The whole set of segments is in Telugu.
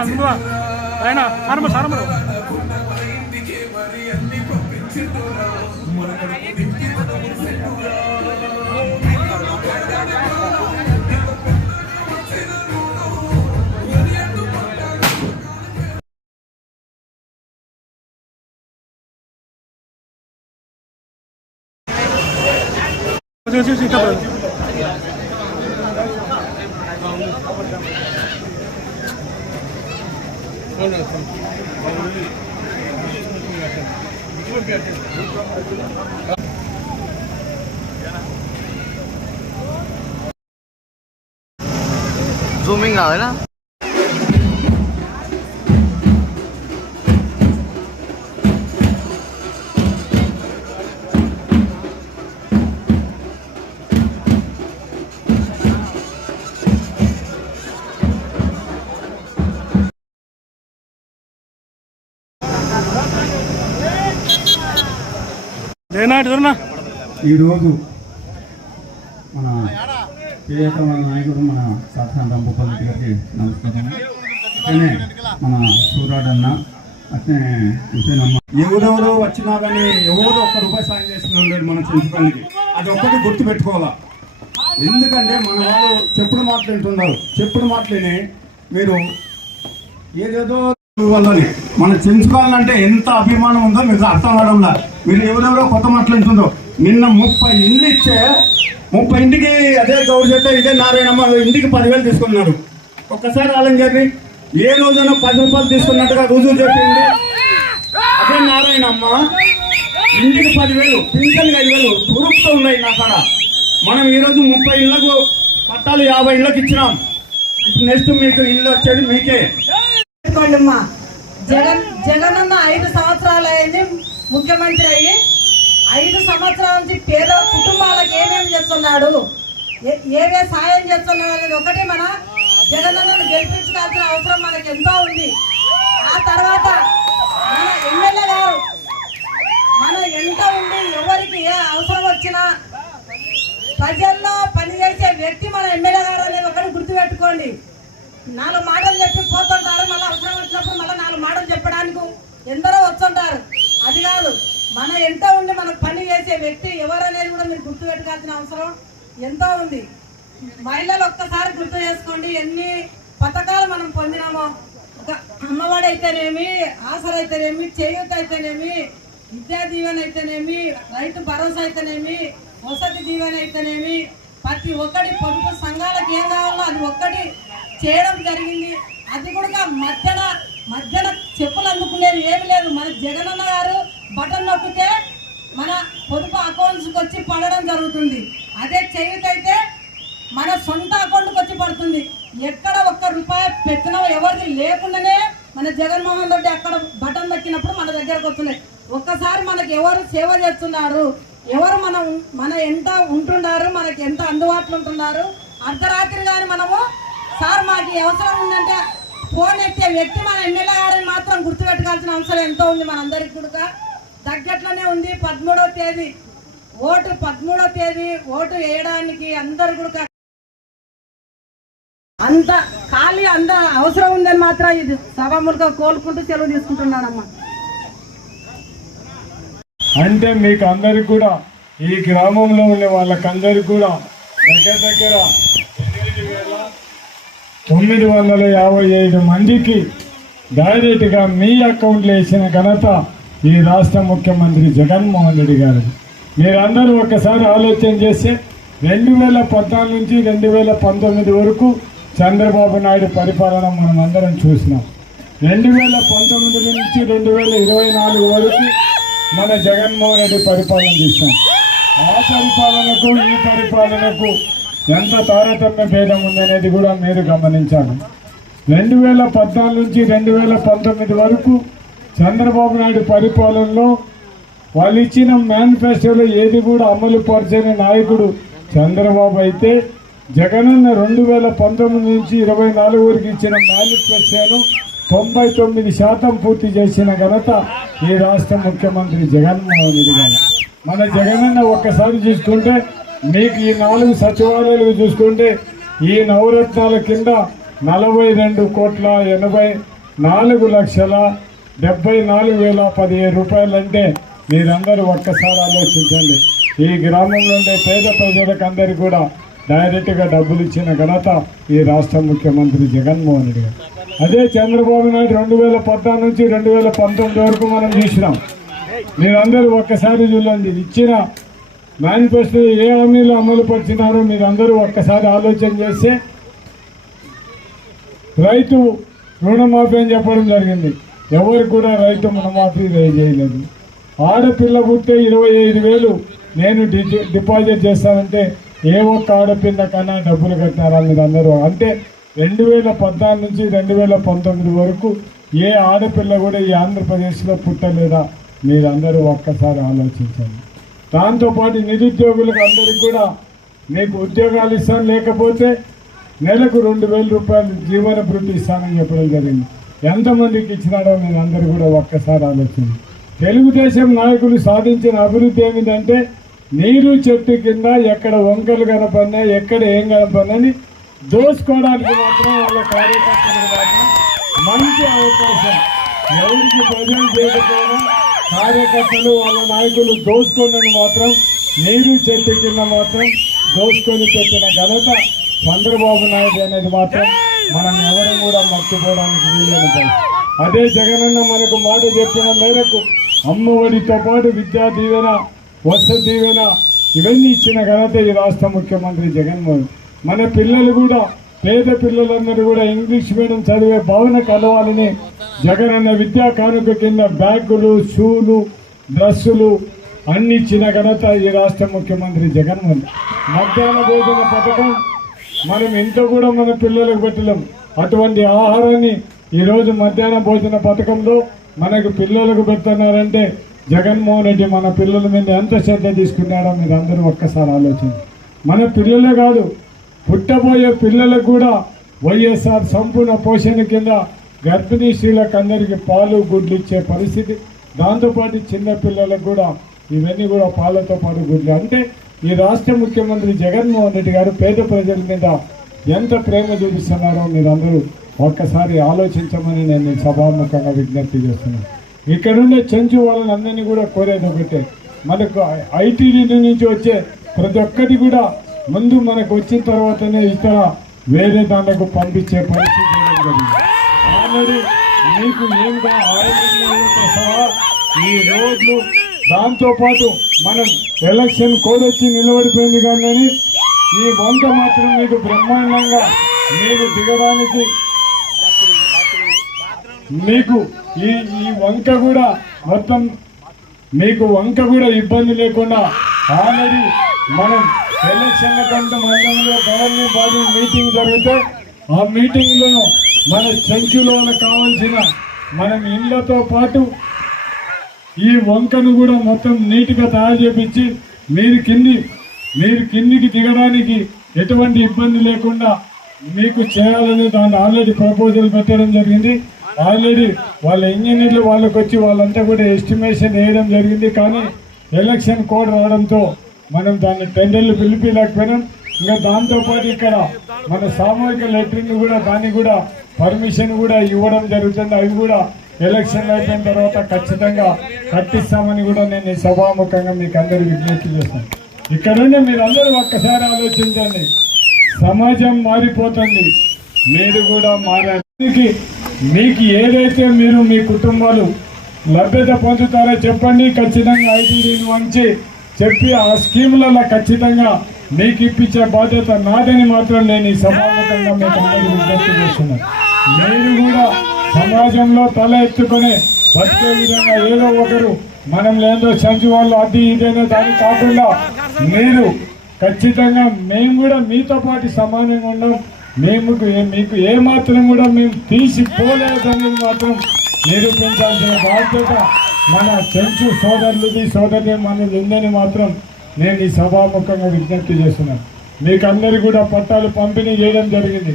రాయనా ఆయన సారమ్మ సారమ్మ చూసి వచ్చి ఇక్కడ జూమింగ్ కావాలా దేనా ఇటు దూరనా మన నాయకుడు మన సాధారణ రంభూపల్లి గారికి నమస్కారం. అట్లనే మన సూర్యాడన్న అట్లనే హుసేన్ ఎవరెవరో వచ్చినా కానీ ఎవరు ఒక్క రూపాయి సాయం చేస్తున్నారు లేదు మనం చెంచుకోనికి అది ఒక్కటి గుర్తు పెట్టుకోవాలా? ఎందుకంటే మన వాళ్ళు చెప్పుడు మాటలు వింటున్నారు. చెప్పుడు మాటలేనే మీరు ఏదేదో వల్లని మనం చెంచుకోవాలంటే ఎంత అభిమానం ఉందో మీకు అర్థం అవడంలా మీరు ఎవరెవరో కొత్త మాటలు వింటుందో నిన్న ముప్పై ఇల్లు ఇచ్చే ముప్పై ఇంటికి అదే గౌరవ ఇదే నారాయణమ్మ ఇంటికి పదివేలు తీసుకున్నారు. ఒక్కసారి ఆలోచించండి ఏ రోజైనా పది రూపాయలు తీసుకున్నట్టుగా రుజువు చెప్పింది. అదే నారాయణమ్మ ఇంటికి పదివేలు పింఛన్కి ఐదు వేలు తురుపుతో ఉన్నాయి నా కాడ. మనం ఈరోజు ముప్పై ఇళ్ళకు పట్టాలు యాభై ఇళ్ళకి ఇచ్చినాం. నెక్స్ట్ మీకు ఇల్లు వచ్చేది మీకే. జగన్ జగనన్న ఐదు సంవత్సరాలు అయింది ముఖ్యమంత్రి అయ్యి ఐదు సంవత్సరాల నుంచి పేద కుటుంబాలకు ఏమేమి చేస్తున్నాడు? ఏ- ఏవే సాయం చేస్తున్నాడు అనేది ఒకటి మన జగనన్నను గెలిపించాల్సిన అవసరం మనకి ఎంతో ఉంది. ఆ తర్వాత మన ఎమ్మెల్యే గారు మన ఎంత ఉండి ఎవరికి ఏ అవసరం వచ్చినా ప్రజల్లో పనిచేసే వ్యక్తి మన ఎమ్మెల్యే గారు అనేది ఒకటి గుర్తుపెట్టుకోండి. నాలుగు మాటలు చెప్పి పోతుంటారు మళ్ళీ అవసరం వచ్చినప్పుడు మళ్ళీ నాలుగు మాటలు చెప్పడానికి ఎందరో వస్తుంటారు. అది కాదు. మన ఎంత ఉండి మనకు పని చేసే వ్యక్తి ఎవరనేది కూడా మీరు గుర్తు పెట్టుకోవాల్సిన అవసరం ఎంతో ఉంది. మహిళలు ఒక్కసారి గుర్తు చేసుకోండి ఎన్ని పథకాలు మనం పొందినామో. ఒక అమ్మఒడి అయితేనేమి ఆసర అయితేనేమి చేయూత అయితేనేమి విద్యా దీవెన అయితేనేమి రైతు భరోసా అయితేనేమి వసతి దీవెన అయితేనేమి ప్రతి ఒక్కటి పొదుపు సంఘాలకు ఏం కావాలో అది ఒక్కటి చేయడం జరిగింది. అది కూడా మధ్యన మధ్యన చెప్పులు అందుకునేది ఏమి లేదు. మన జగనన్న గారు బటన్ నొక్కితే మన పొదుపు అకౌంట్స్కి వచ్చి పడడం జరుగుతుంది. అదే చేయుతైతే మన సొంత అకౌంట్కి వచ్చి పడుతుంది. ఎక్కడ ఒక్క రూపాయి పెట్టినా ఎవరిది లేకుండానే మన జగన్మోహన్ రెడ్డి అక్కడ బటన్ నొక్కినప్పుడు మన దగ్గరకు వస్తున్నాయి. ఒక్కసారి మనకి ఎవరు సేవ చేస్తున్నారు? ఎవరు మనం మన ఎంత ఉంటున్నారు? మనకి ఎంత అందుబాటులో ఉంటున్నారు? అర్ధరాత్రి కానీ మనము సార్ మాకు అవసరం ఉందంటే ఫోన్ ఎత్తే వ్యక్తి మన ఎమ్మెల్యే గారిని మాత్రం గుర్తుపెట్టుకోవాల్సిన అవసరం ఎంతో ఉంది మనందరికి కూడా. దగ్గరలోనే ఉంది పదమూడవ తేదీ. ఓటు పదమూడవ తేదీ ఓటు వేయడానికి అందరు కూడా అంత ఖాళీ అంత అవసరం ఉందని మాత్రం ఇది సభములుగా కోలుకుంటూ సెలవు తీసుకుంటున్నానమ్మా. అంటే మీకు అందరికి కూడా ఈ గ్రామంలో ఉండే వాళ్ళకందరికి కూడా దగ్గర దగ్గర ఎనిమిది వేల తొమ్మిది వందల యాభై ఐదు మందికి డైరెక్ట్గా మీ అకౌంట్లో వేసిన ఘనత ఈ రాష్ట్ర ముఖ్యమంత్రి జగన్మోహన్ రెడ్డి గారు. మీరందరూ ఒకసారి ఆలోచన చేస్తే రెండు వేల పద్నాలుగు నుంచి రెండు వేల పంతొమ్మిది వరకు చంద్రబాబు నాయుడు పరిపాలన మనం అందరం చూసినాం. రెండు వేల పంతొమ్మిది నుంచి రెండు వేల ఇరవై నాలుగు వరకు మన జగన్మోహన్ రెడ్డి పరిపాలన చూసాం ఆ పరిపాలనకు ఈ పరిపాలనకు ఎంత తారతమ్య భేదం ఉందనేది కూడా మీరు గమనించాలి. రెండు వేల పద్నాలుగు నుంచి రెండు వేల పంతొమ్మిది వరకు చంద్రబాబు నాయుడు పరిపాలనలో వాళ్ళు ఇచ్చిన మేనిఫెస్టోలో ఏది కూడా అమలు పరిచని నాయకుడు చంద్రబాబు అయితే జగనన్న రెండు వేల పంతొమ్మిది నుంచి ఇరవై నాలుగు వరకు ఇచ్చిన మేనిఫెస్టోను తొంభై తొమ్మిది శాతం పూర్తి చేసిన ఘనత ఈ రాష్ట్ర ముఖ్యమంత్రి జగన్మోహన్ రెడ్డి గారు. మన జగనన్న ఒక్కసారి చూసుకుంటే మీకు ఈ నాలుగు సచివాలయాలు చూసుకుంటే ఈ నవరత్నాల కింద నలభై రెండు కోట్ల ఎనభై నాలుగు లక్షల డెబ్బై నాలుగు వేల పదిహేను రూపాయలంటే మీరందరూ ఒక్కసారి ఆలోచించండి. ఈ గ్రామంలో ఉండే పేద ప్రజలకు అందరికీ కూడా డైరెక్ట్గా డబ్బులు ఇచ్చిన ఘనత ఈ రాష్ట్ర ముఖ్యమంత్రి జగన్మోహన్ రెడ్డి గారు. అదే చంద్రబాబు నాయుడు రెండు వేల పద్నాలుగు నుంచి రెండు వేల పంతొమ్మిది వరకు మనం చూసినాం. మీరందరూ ఒక్కసారి చూడండి ఇచ్చిన మేనిఫెస్టో ఏ హామీలు అమలు పరిచినారో మీరందరూ ఒక్కసారి ఆలోచన చేస్తే రైతు రుణమాఫీ అని చెప్పడం జరిగింది. ఎవరు కూడా రైతు రుణమాఫీ చేయలేదు. ఆడపిల్ల పుట్టే ఇరవై ఐదు వేలు నేను డిజి- డిపాజిట్ చేస్తానంటే ఏ ఒక్క ఆడపిల్ల కన్నా డబ్బులు కట్టారా మీరు అందరూ? అంటే రెండు వేల పద్నాలుగు నుంచి రెండు వేల పంతొమ్మిది వరకు ఏ ఆడపిల్ల కూడా ఈ ఆంధ్రప్రదేశ్లో పుట్టలేదా? మీరందరూ ఒక్కసారి ఆలోచించండి. దాంతోపాటు నిరుద్యోగులకు అందరికీ కూడా మీకు ఉద్యోగాలు ఇస్తాను లేకపోతే నెలకు రెండు వేల రూపాయలు జీవన భృతి ఇస్తానని చెప్పడం జరిగింది. ఎంతమందికి ఇచ్చినాడో మీరు అందరూ కూడా ఒక్కసారి ఆలోచించి. తెలుగుదేశం నాయకులు సాధించిన అభివృద్ధి ఏమిటంటే నీరు చెట్టు కింద ఎక్కడ వంకలు కనపడినా ఎక్కడ ఏం కనపడినని దోసుకోవడానికి మాత్రం వాళ్ళ కార్యకర్తలు మాత్రం మంచి అవకాశం. ఎవరికి ప్రజలు చేయకపోయినా కార్యకర్తలు వాళ్ళ నాయకులు దోసుకోనని మాత్రం నీరు చెట్టు కింద మాత్రం దోసుకొని పెట్టిన ఘనత చంద్రబాబు నాయుడు అనేది మాత్రం మనం ఎవరు కూడా మర్చిపోవడానికి వీలైన అదే జగనన్న మనకు మాట చెప్పిన మేరకు అమ్మఒడితో పాటు విద్యా దీవెన వసతి దీవెన ఇవన్నీ ఇచ్చిన ఘనత ఈ రాష్ట్ర ముఖ్యమంత్రి జగన్మోహన్. మన పిల్లలు కూడా పేద పిల్లలందరూ కూడా ఇంగ్లీష్ మీడియం చదివే భావన కలవాలని జగనన్న విద్యా కానుక కింద బ్యాగులు షూలు డ్రస్సులు అన్ని ఇచ్చిన ఘనత ఈ రాష్ట్ర ముఖ్యమంత్రి జగన్మోహన్. మధ్యాహ్న భోజన పథకం మనం ఇంట్లో కూడా మన పిల్లలకు పెట్టలేం. అటువంటి ఆహారాన్ని ఈరోజు మధ్యాహ్న భోజన పథకంలో మనకు పిల్లలకు పెడుతున్నారంటే జగన్మోహన్ రెడ్డి మన పిల్లల మీద ఎంత శ్రద్ధ తీసుకున్నాడో మీరు అందరూ ఒక్కసారి ఆలోచన మన పిల్లలే కాదు పుట్టబోయే పిల్లలకు కూడా వైఎస్ఆర్ సంపూర్ణ పోషణ కింద గర్భిణీ స్త్రీలకు అందరికీ పాలు గుడ్లు ఇచ్చే పరిస్థితి. దాంతోపాటు చిన్న పిల్లలకు కూడా ఇవన్నీ కూడా పాలతో పాటు గుడ్లు. అంటే ఈ రాష్ట్ర ముఖ్యమంత్రి జగన్మోహన్ రెడ్డి గారు పేద ప్రజల మీద ఎంత ప్రేమ చూపిస్తున్నారో మీరందరూ ఒక్కసారి ఆలోచించమని నేను సభాముఖంగా విజ్ఞప్తి చేస్తున్నాను. ఇక్కడుండే చెంచు వాళ్ళని అందరినీ కూడా కోరేది ఒకటే మనకు ఐటీడీ నుంచి వచ్చే ప్రతి ఒక్కటి కూడా ముందు మనకు వచ్చిన తర్వాతనే ఇతర వేరే దానికి పంపించే పరిస్థితి ఆల్రెడీ మీకు ఏం సహా ఈ రోడ్లు దాంతోపాటు మనం ఎలక్షన్ కోడ్ వచ్చి నిలబడిపోయింది కానీ ఈ వంద మాత్రం మీకు బ్రహ్మాండంగా మీరు దిగడానికి మీకు ఈ ఈ వంక కూడా మొత్తం మీకు వంక కూడా ఇబ్బంది లేకుండా ఆల్రెడీ మనం ఎలక్షన్ల కంటే మండలంలో గవర్నమెంట్ బాడీ మీటింగ్ జరిగితే ఆ మీటింగ్లో మన సంఖ్యలో కావాల్సిన మనం ఇళ్ళతో పాటు ఈ వంకను కూడా మొత్తం నీట్గా తయారు చేపించి మీరు కింది మీరు కిందికి దిగడానికి ఎటువంటి ఇబ్బంది లేకుండా మీకు చేయాలని దాన్ని ఆల్రెడీ ప్రపోజల్ పెట్టడం జరిగింది. ఆల్రెడీ వాళ్ళ ఇంజనీర్లు వాళ్ళకి వచ్చి వాళ్ళంతా కూడా ఎస్టిమేషన్ వేయడం జరిగింది. కానీ ఎలక్షన్ కోడ్ రావడంతో మనం దాన్ని టెండర్లు పిలిపిలేకపోయినాం ఇంకా దాంతోపాటు ఇక్కడ మన సామూహిక లెటరింగ్ కూడా దాన్ని కూడా పర్మిషన్ కూడా ఇవ్వడం జరుగుతుంది. అవి కూడా ఎలక్షన్ అయిపోయిన తర్వాత ఖచ్చితంగా కట్టిస్తామని కూడా నేను సభాముఖంగా మీకు అందరూ విజ్ఞప్తి చేస్తాను. ఇక్కడ నుండి మీరు అందరూ ఒక్కసారి ఆలోచించండి. సమాజం మారిపోతుంది. మీరు కూడా మారాలి మీకు- ఏదైతే మీరు మీ కుటుంబాలు లభ్యత పొందుతారో చెప్పండి. ఖచ్చితంగా ఐటీడీని వంచి చెప్పి ఆ స్కీములలో ఖచ్చితంగా మీకు ఇప్పించే బాధ్యత నాదని మాత్రం నేను ఈ సమావేశంగా మీకు అందరికీ విజ్ఞప్తి చేస్తున్నాను. మీరు కూడా సమాజంలో తల ఎత్తుకొని బతికే విధంగా ఏదో ఒకరు మనం లేదో సంచి వాళ్ళు అది ఇదేనో దాని కాకుండా మీరు ఖచ్చితంగా మేము కూడా మీతో పాటు సమానంగా ఉన్నాం మేము మీకు ఏ మాత్రం కూడా మేము తీసిపోలేదని మాత్రం నిరూపించాల్సిన బాధ్యత మన చెంచు సోదరులది సోదరులు మనది ఉందని మాత్రం నేను ఈ సభాముఖంగా విజ్ఞప్తి చేస్తున్నాను. మీకు అందరికీ కూడా పట్టాలు పంపిణీ చేయడం జరిగింది.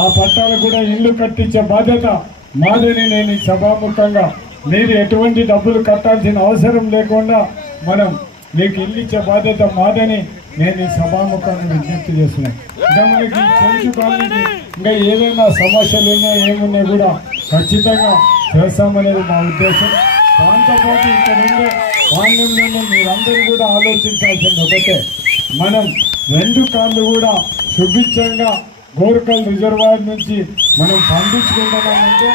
ఆ పట్టాలు కూడా ఇల్లు కట్టించే బాధ్యత మాదని నేను ఈ సభాముఖంగా మీరు ఎటువంటి డబ్బులు కట్టాల్సిన అవసరం లేకుండా మనం మీకు ఇల్లు ఇచ్చే బాధ్యత మాదని నేను ఈ సభాముఖాన్ని విజ్ఞప్తి చేస్తున్నాను ఇంకా మనకి చెంచు కాలనీకి ఇంకా ఏదైనా సమస్యలు ఉన్నా ఏమున్నా కూడా ఖచ్చితంగా చేస్తామనేది మా ఉద్దేశం. దాంతోపాటు ఇక్కడ ఉండే పాండ్యంలో మీరందరూ కూడా ఆలోచించాల్సింది ఒకటే. మనం రెండు కాళ్ళు కూడా సుభిక్షంగా గోరకల్ రిజర్వాయర్ నుంచి మనం పండించుకుంటున్నామంటే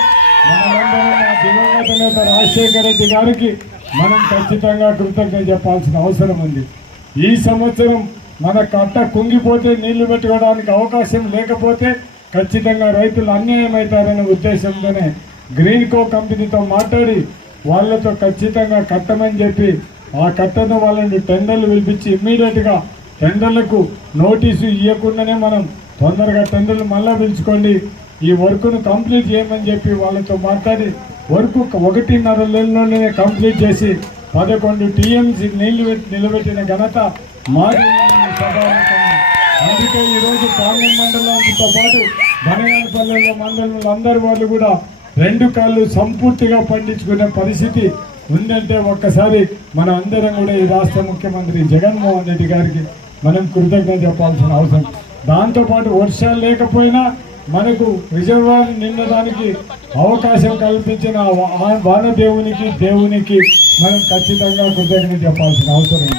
మనమందరం మా దివంగత నేత రాజశేఖర రెడ్డి గారికి మనం ఖచ్చితంగా కృతజ్ఞత చెప్పాల్సిన అవసరం ఉంది. ఈ సంవత్సరం మన కట్ట కుంగిపోతే నీళ్ళు పెట్టుకోవడానికి అవకాశం లేకపోతే ఖచ్చితంగా రైతులు అన్యాయం అవుతారనే ఉద్దేశంతోనే గ్రీన్ కో కంపెనీతో మాట్లాడి వాళ్ళతో ఖచ్చితంగా కట్టమని చెప్పి ఆ కట్టను వాళ్ళని టెండర్లు పిలిపించి ఇమ్మీడియట్గా టెండర్లకు నోటీసు ఇవ్వకుండానే మనం తొందరగా తండ్రులు మళ్ళా పిలుచుకోండి. ఈ వర్క్ను కంప్లీట్ చేయమని చెప్పి వాళ్ళతో మాట్లాడి వర్క్ ఒకటిన్నర నెలలోనే కంప్లీట్ చేసి పదకొండు టీఎంసీ నీళ్ళు నిలబెట్టిన ఘనత మాది. అందుకే ఈరోజు పాలెం మండలంతో పాటు బనగానపల్లెలో మండలంలో అందరి వాళ్ళు కూడా రెండు కాళ్ళు సంపూర్తిగా పండించుకునే పరిస్థితి ఉందంటే ఒక్కసారి మన అందరం కూడా ఈ రాష్ట్ర ముఖ్యమంత్రి జగన్మోహన్ రెడ్డి గారికి మనం కృతజ్ఞత చెప్పాల్సిన అవసరం. దాంతోపాటు వర్షాలు లేకపోయినా మనకు రిజర్వాయర్ నిండడానికి అవకాశం కల్పించిన వానదేవునికి దేవునికి మనం ఖచ్చితంగా కృతజ్ఞత చెప్పాల్సిన అవసరం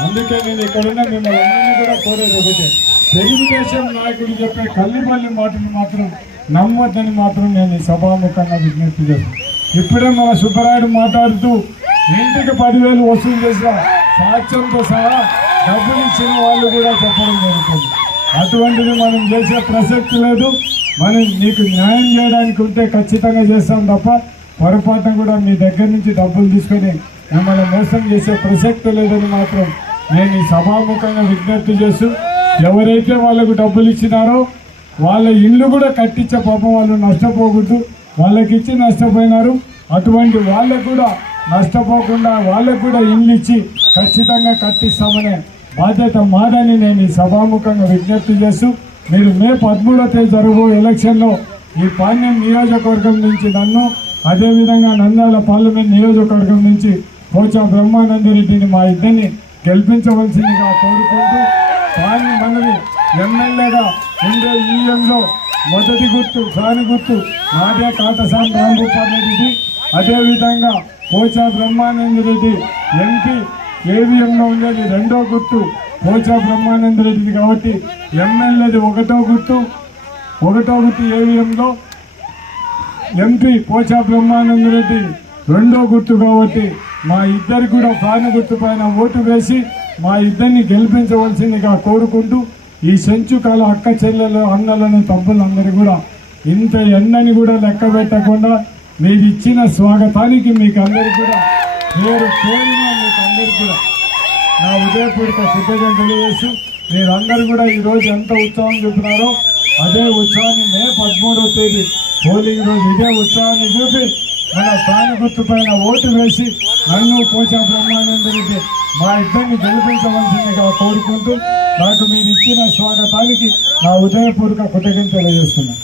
అందుకే నేను ఇక్కడున్న మిమ్మల్ని అందరినీ కూడా కోరేది ఒకటే. తెలుగుదేశం నాయకుడు చెప్పే కల్లిపల్లి మాటలు మాత్రం నమ్మొద్దని మాత్రం నేను సభాముఖంగా విజ్ఞప్తి చేస్తాను ఇప్పుడే మన సుబ్బరాయుడు మాట్లాడుతూ ఇంటికి పదివేలు వసూలు చేసిన సాక్ష్యంతో సహా డబ్బులు ఇచ్చిన వాళ్ళు కూడా చెప్పడం జరుగుతుంది. అటువంటిది మనం చేసే ప్రసక్తి లేదు. మనం నీకు న్యాయం చేయడానికి ఉంటే ఖచ్చితంగా చేస్తాం తప్ప పొరపాటున కూడా మీ దగ్గర నుంచి డబ్బులు తీసుకొని మిమ్మల్ని మోసం చేసే ప్రసక్తి లేదని మాత్రం నేను ఈ సభాముఖంగా విజ్ఞప్తి చేస్తూ ఎవరైతే వాళ్ళకు డబ్బులు ఇచ్చినారో వాళ్ళ ఇల్లు కూడా కట్టించే పాపం వాళ్ళు నష్టపోకూడదు వాళ్ళకి ఇచ్చి నష్టపోయినారు. అటువంటి వాళ్ళకు కూడా నష్టపోకుండా వాళ్ళకు కూడా ఇల్లు ఇచ్చి ఖచ్చితంగా కట్టిస్తామనే బాధ్యత మాదని నేను ఈ సభాముఖంగా విజ్ఞప్తి చేస్తూ మీరు మే పదమూడో తేదీ జరగబో ఎలక్షన్లో ఈ పాణ్యం నియోజకవర్గం నుంచి నన్ను అదేవిధంగా నంద్యాల పార్లమెంట్ నియోజకవర్గం నుంచి పోచా బ్రహ్మానందరెడ్డిని మా ఇద్దరిని గెలిపించవలసిందిగా కోరుకుంటూ పాణ్యం మనవి ఎమ్మెల్యేగా ఉండే ఈఎంలో మొదటి గుర్తు ఫ్యాన్ గుర్తు నాదే కాటసాని రాంగోపాల్ అదేవిధంగా పోచా బ్రహ్మానంద రెడ్డి ఎంపీ ఏవిఎంలో ఉండేది రెండో గుర్తు. పోచా బ్రహ్మానంద రెడ్డిది కాబట్టి ఎమ్మెల్యేది ఒకటో గుర్తు. ఒకటో గుర్తు ఏవిఎంలో ఎంపీ పోచా బ్రహ్మానంద రెడ్డి రెండో గుర్తు కాబట్టి మా ఇద్దరు కూడా ఫ్యాన్ గుర్తు పైన ఓటు వేసి మా ఇద్దరిని గెలిపించవలసిందిగా కోరుకుంటూ ఈ సెంచుకాల అక్క చెల్లెలు అన్నలను తమ్ములందరూ కూడా ఇంత ఎండని కూడా లెక్క పెట్టకుండా మీరు ఇచ్చిన స్వాగతానికి మీకు అందరికీ కూడా మీరు పేరున అందరికీ కూడా నా ఉదయపూర్వక కృతజ్ఞతలు తెలియజేసి మీరందరూ కూడా ఈరోజు ఎంత ఉత్సాహం చూపినారో అదే ఉత్సాహాన్ని మే పదమూడవ తేదీ పోలింగ్ రోజు ఇదే ఉత్సాహాన్ని చూపి మన ప్రాణ గుర్తు పైన ఓటు వేసి నన్ను పోచా బ్రహ్మానందరికి మా ఇద్దరిని గెలిపించవలసిందిగా కోరుకుంటూ నాకు మీరు ఇచ్చిన స్వాగతానికి నా ఉదయపూర్వక కృతజ్ఞతలు తెలియజేస్తున్నాను.